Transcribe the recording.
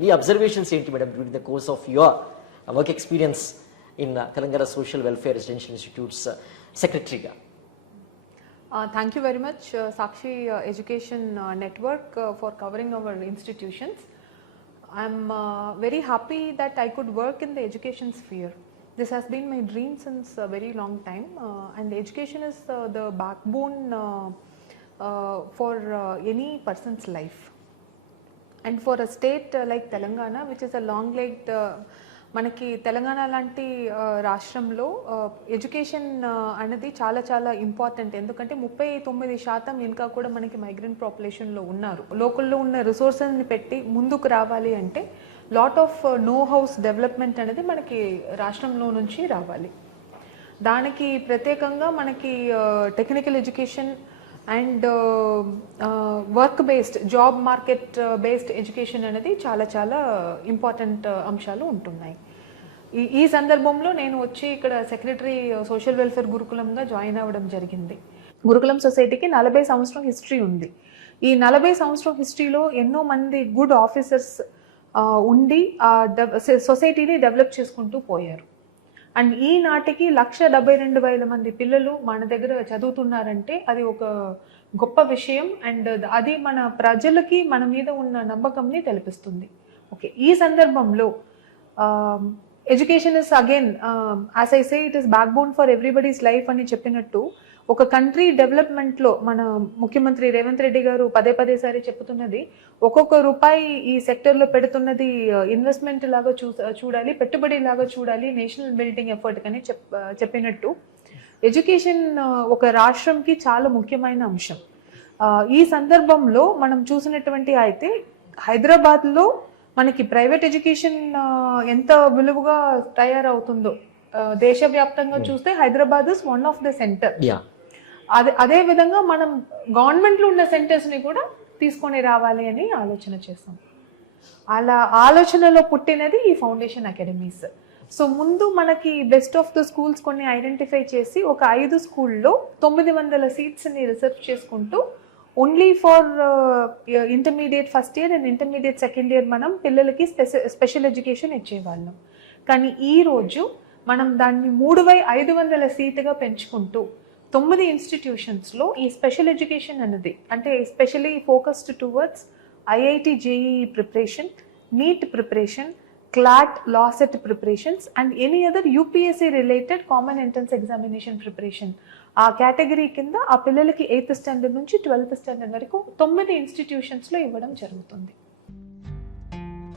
మీ observations ఏంటి madam during the course of your work experience in Telangana social welfare residential institutions సెక్రటరీగా Uh, Thank you very much, uh, Sakshi uh, Education uh, Network, uh, for covering our institutions. I'm uh, very happy that I could work in the education sphere. This has been my dream since a very long time, uh, and education is uh, the backbone uh, uh, for uh, any person's life. And for a state like Telangana which is a long leg మనకి తెలంగాణ లాంటి uh, రాష్ట్రంలో uh, education uh, అనేది చాలా చాలా important ఎందుకంటే ముప్పై తొమ్మిది శాతం ఇంకా కూడా మనకి మైగ్రెంట్ పాపులేషన్లో ఉన్నారు. లోకల్లో ఉన్న రిసోర్సెస్ని పెట్టి ముందుకు రావాలి అంటే lot of know house development అనేది మనకి రాష్ట్రంలో నుంచి రావాలి. దానికి ప్రత్యేకంగా మనకి technical education and work based job market based education అనేది చాలా చాలా ఇంపార్టెంట్ అంశాలు ఉంటున్నాయి. ఈ ఈ సందర్భంలో నేను వచ్చి ఇక్కడ సెక్రటరీ సోషల్ వెల్ఫేర్ గురుకులంగా జాయిన్ అవ్వడం జరిగింది. గురుకులం సొసైటీకి నలభై సంవత్సరం హిస్టరీ ఉంది. ఈ నలభై సంవత్సరం హిస్టరీలో ఎన్నో మంది గుడ్ ఆఫీసర్స్ ఉండి ఆ సొసైటీని డెవలప్ చేసుకుంటూ పోయారు. అండ్ ఈ నాటికి లక్ష డెబ్బై రెండు వేల మంది పిల్లలు మన దగ్గర చదువుతున్నారంటే అది ఒక గొప్ప విషయం అండ్ అది మన ప్రజలకి మన మీద ఉన్న నమ్మకంని తెలిపిస్తుంది. ఓకే ఈ సందర్భంలో education is again as I say it is backbone for everybody's life అని చెప్పినట్టు ఒక కంట్రీ డెవలప్మెంట్లో మన ముఖ్యమంత్రి రేవంత్ రెడ్డి గారు పదే పదే సారి చెప్తున్నది ఒక్కొక్క రూపాయి ఈ సెక్టర్లో పెడుతున్నది ఇన్వెస్ట్మెంట్ లాగా చూ చూడాలి పెట్టుబడి లాగా చూడాలి నేషనల్ బిల్డింగ్ ఎఫర్ట్ అని చెప్ చెప్పినట్టు. ఎడ్యుకేషన్ ఒక రాష్ట్రంకి చాలా ముఖ్యమైన అంశం. ఈ సందర్భంలో మనం చూసినటువంటి అయితే హైదరాబాద్లో మనకి ప్రైవేట్ ఎడ్యుకేషన్ ఎంత విలువగా తయారవుతుందో దేశవ్యాప్తంగా చూస్తే Hyderabad is one of the centre అదే అదే విధంగా మనం గవర్నమెంట్లో ఉన్న సెంటర్స్ని కూడా తీసుకొని రావాలి అని ఆలోచన చేస్తాం. అలా ఆలోచనలో పుట్టినది ఈ ఫౌండేషన్ అకాడమీస్ సో ముందు మనకి బెస్ట్ ఆఫ్ ద స్కూల్స్ కొన్ని ఐడెంటిఫై చేసి ఒక ఐదు స్కూల్లో తొమ్మిది వందల సీట్స్ని రిజర్వ్ చేసుకుంటూ only for intermediate first year and intermediate second year మనం పిల్లలకి స్పెషల్ స్పెషల్ ఎడ్యుకేషన్ ఇచ్చేవాళ్ళం. కానీ ఈ రోజు మనం దాన్ని మూడు వై ఐదు వందల సీటుగా పెంచుకుంటూ తొమ్మిది ఇన్స్టిట్యూషన్స్లో ఈ స్పెషల్ ఎడ్యుకేషన్ అనేది అంటే especially focused towards IIT JEE preparation NEET preparation CLAT LAWCET preparations and any other UPSC related common entrance examination preparation ఆ కేటగిరీ కింద ఆ పిల్లలకి ఎయిత్ స్టాండర్డ్ నుంచి ట్వెల్త్ స్టాండర్డ్ వరకు తొమ్మిది ఇన్స్టిట్యూషన్స్లో ఇవ్వడం జరుగుతుంది.